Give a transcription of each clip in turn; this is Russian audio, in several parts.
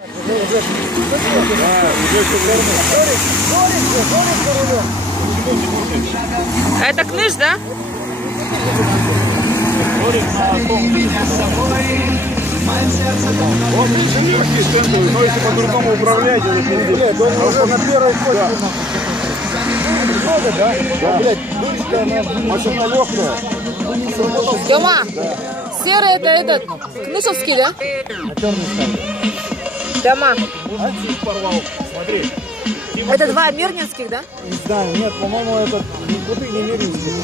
Это кныш, да? Он легкий, стендовый, но если по-другому управлять, это пиздец. Он уже на первой кочке. Много, да? Да. Блядь, дурочка, она машина легкая. Тёма, серый это этот, кнышевский, да? А черный ставит. Тёма. Порвал, смотри. Это два мирнинских, да? Не знаю, нет, по-моему, это не крутые, не мирнинские.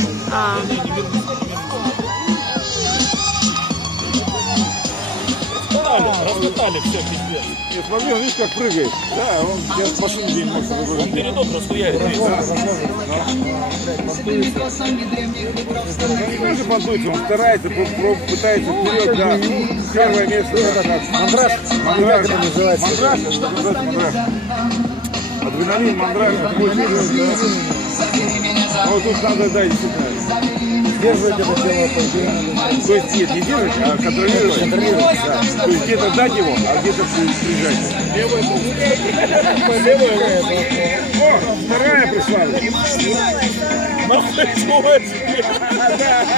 Раскатали все, пиздец. Нет, смотри, он видишь, как прыгает. Да, он сейчас машину день может загрузить. Он передок расхуярит. Он же понтуется, он старается, пытается вперед, да. Первое место. Мандраж. Мандраж это называется. Мандраж, это называется мандраж. Адреналин, мандраж, такой фильм, да. Вот тут надо, да, действительно. Сдерживать это дело по. То есть нет, не держать, а контролировать. Контролировать, да. То есть где-то дать его, а где-то прижать. О, вторая пришла.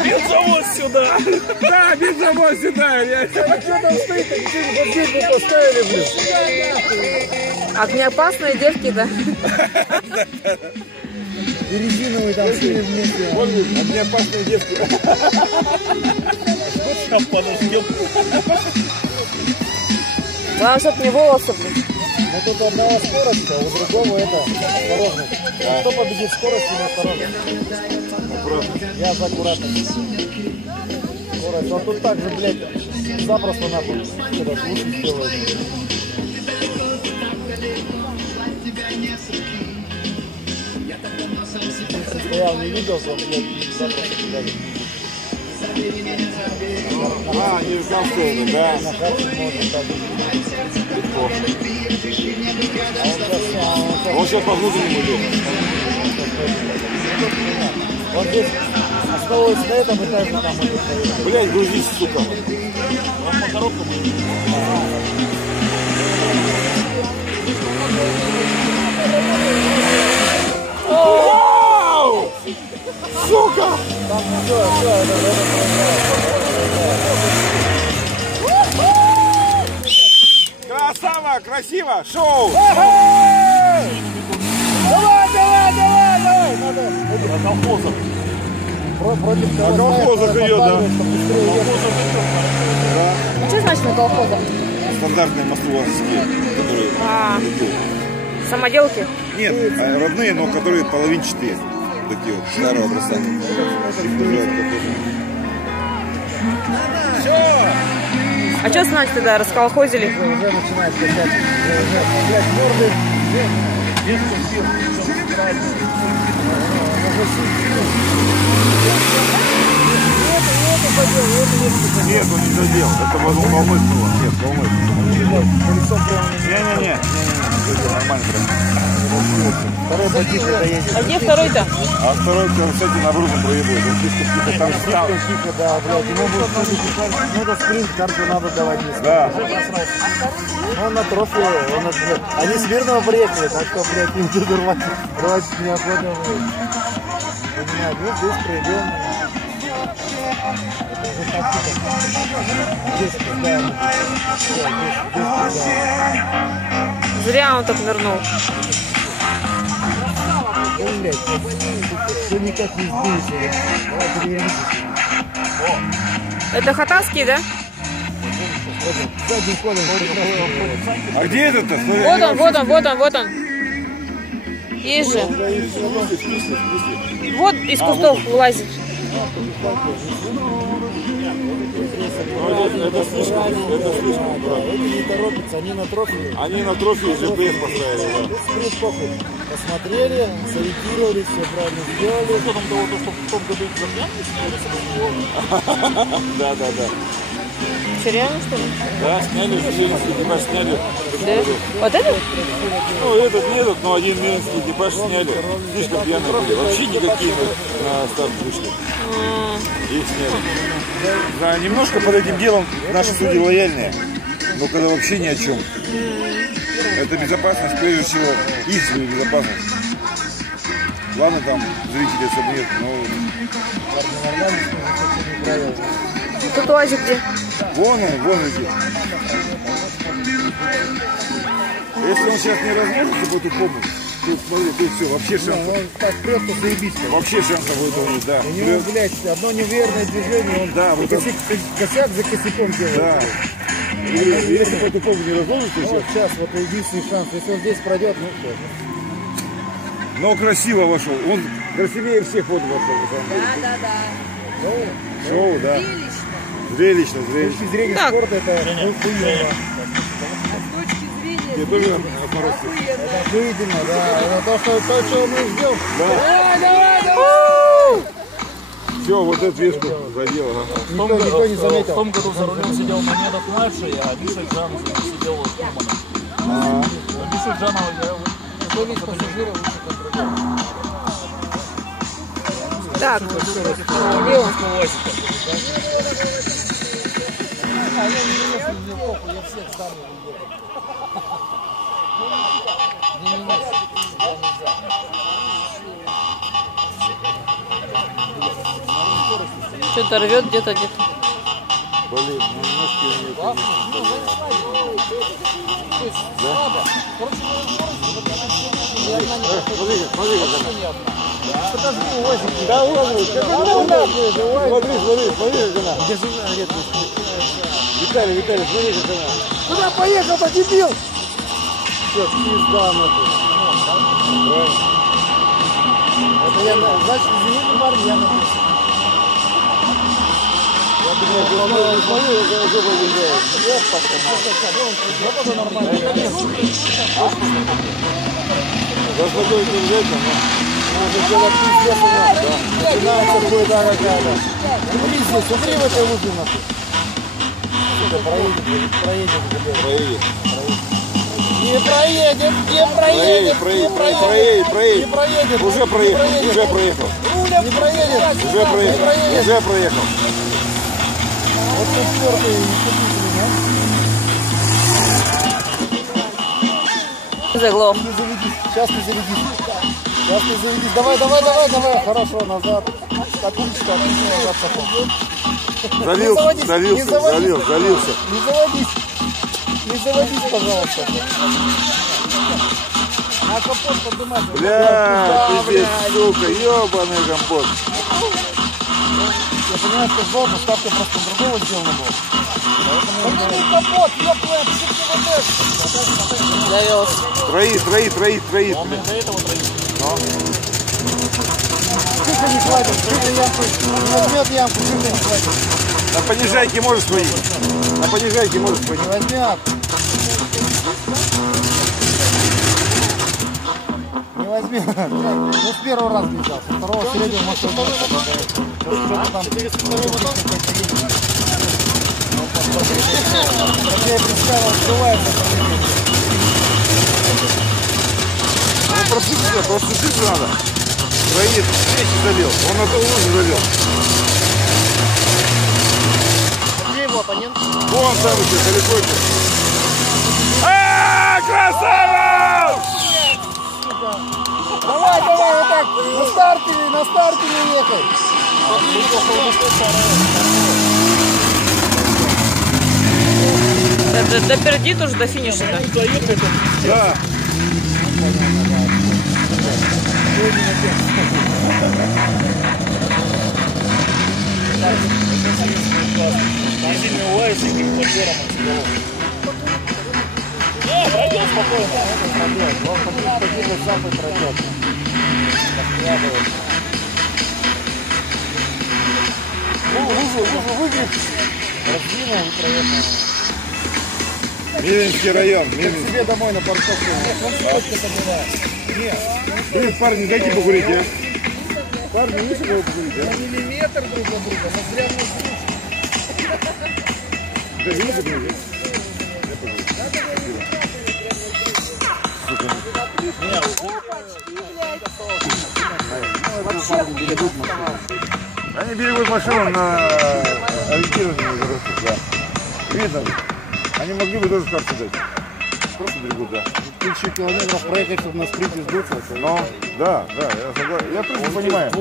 Бензовоз сюда. Да, бензовоз сюда. А что там стоит? Вот здесь мы поставили, блин. Огнеопасные девки-то. И резиновые там все вместе. Вон, огнеопасные девки. Главное, чтоб не волосы, блин. Вот это одного скорость, а у другого это осторожность. Да. Кто победит скорость или осторожность? Я за аккуратность. Скорость. А тут так же, блядь, запросто нахуй. Когда лучше сделает. Стоял, не видел, он, блядь, запросто туда. А, не консольный, да. На карте можно так. Легко. Он сейчас по внутреннему идет. Вот здесь основываясь на этом этаже там это. Блядь, грузись, сука. Он по коробкам. Вау! Сука! Там красава, красиво, шоу! Давай! На колхозах. На колхозах идет, да. А что значит на колхозах? Стандартные масловские, которые... Самоделки? Нет, родные, но которые половинчатые. Такие вот, старого образца. Все! А что значит тогда расколхозили? Уже начинает качать. Блять, морды. Нет, он не задел. Это волмыть было. Нет, волмыть. Не-не-не. Нормально прям. Второй потише доедет. А где второй-то? А второй, кстати, наружу проебует. Он слишком тихо там стал. Тихо, да, блядь. Ему будет надо спринт, карту надо давать. Да. Он на трофе. Они с Мирного приехали, так что, блядь, им тут рвать неохота. Понимаете, вот здесь пройдем. Зря он так нырнул. Блять, все никак не сдвинется. Это хатаский, да? А где этот-то? Вот он. Есть же. Вот из кустов вылазит. Это слишком. Они не торопятся, они на трофе GPS поставили, да. Посмотрели, сориентировались, все правильно сделали. Что там того, что в том году Да. Что, реально, что ли? Да, сняли, экипаж сняли. Да? Вот это? Ну, этот не этот, но один минский экипаж сняли. Слишком пьяные были. Вообще никакие на старт вышли. Их сняли. Да, немножко под этим делом наши судьи лояльные. Но когда вообще ни о чем. Это безопасность, прежде всего, их безопасность. Ладно, там зрителей особо нет, но... Тут УАЗик где? Вон он, вон летит. Если он сейчас не разложится по эту комнату, то смотри, тут все, вообще шансов. Он так просто заебись. Вообще шансов выполнить, да. У него, блядь, одно неверное движение, он да, вот косяк за косяком делает. Да. Если по эту комнату не разложится, вот сейчас вот единственный шанс. Если он здесь пройдет, ну все. Но красиво вошел. Он красивее всех вот вошел. Да. Шоу, да. Зрелищно, С зрелищно. точки зрения спорта это охуенно. Я тоже охуенно. Это охуительно, да. Это то, что мы ждем. Все, вот эту вешку задел. Никто не заметил. В том году за рулем сидел Мамедов младший, а Миша Джанов сидел с Туманом. Миша Джанова я его... Так, что-то рвет где-то. Блин, ну немножко нет. Смотри, да, УАЗик. Смотри, как она. Виталий, смотри, как она. Куда поехал-то, дебил? Все, пизда нахуй. Это я, значит, извините, парни, я напишу. Я думаю, смотри, как она жопа выезжает. Жопа нормально. Заспокоить нельзя, но... Может делать пиздец у нас, да. Начинается хуйда какая-то. Умри здесь, умри в этой лупе нахуй. Сука, проедет. Не проедет. Проедет. Уже проехал. Не проедет. Уже проехал. Вот тут стёртый и купительный, Заглох. Не заведись. Сейчас не заведись. Давай. Хорошо, назад. Отлично, назад потом. Залился. Не заводись, пожалуйста. А капот поднимай. Бля, пиздец, сука, ёбаный компот. Я понимаю, что зло, но ставка просто другого сделана была. Подними капот, ёбаный, пшикни вот это. Завез. Троит, блин. Шика не хватит, шика ямку, возьмет ямку, шика не хватит. На понижайке можешь сходить. Не возьмет. Не возьмет. Ну, с первого раза не взял, со второго среднего может что-то там. Как я и представил, сбывается. Просушиться надо. Троит, свечи залил. Он на лужу залил. Где его оппонент? Вон там еще, далеко еще. Красава! Давай, вот так, на старте не ехай. Допердит уже до финиша. Да. Дизельный УАЗик и мотором отсюда. Не, пройдет спокойно. Он погибнет, сам пройдет. Лужу выгреб. Раздвинул и проехал. Милинский район. К себе домой на парковку. Нет. Блин, парни, дайте покурить, а? Парни, не кого покурить, а? На миллиметр друг от друга, но зря не Да, не покурить, Они берегут машину на ориентированную, да. Видно. Они могли бы тоже карту дать. Просто берегут, да. 1000 километров проехать, чтобы на спринте сдуться. Но, да, я согласен. Я просто понимаю.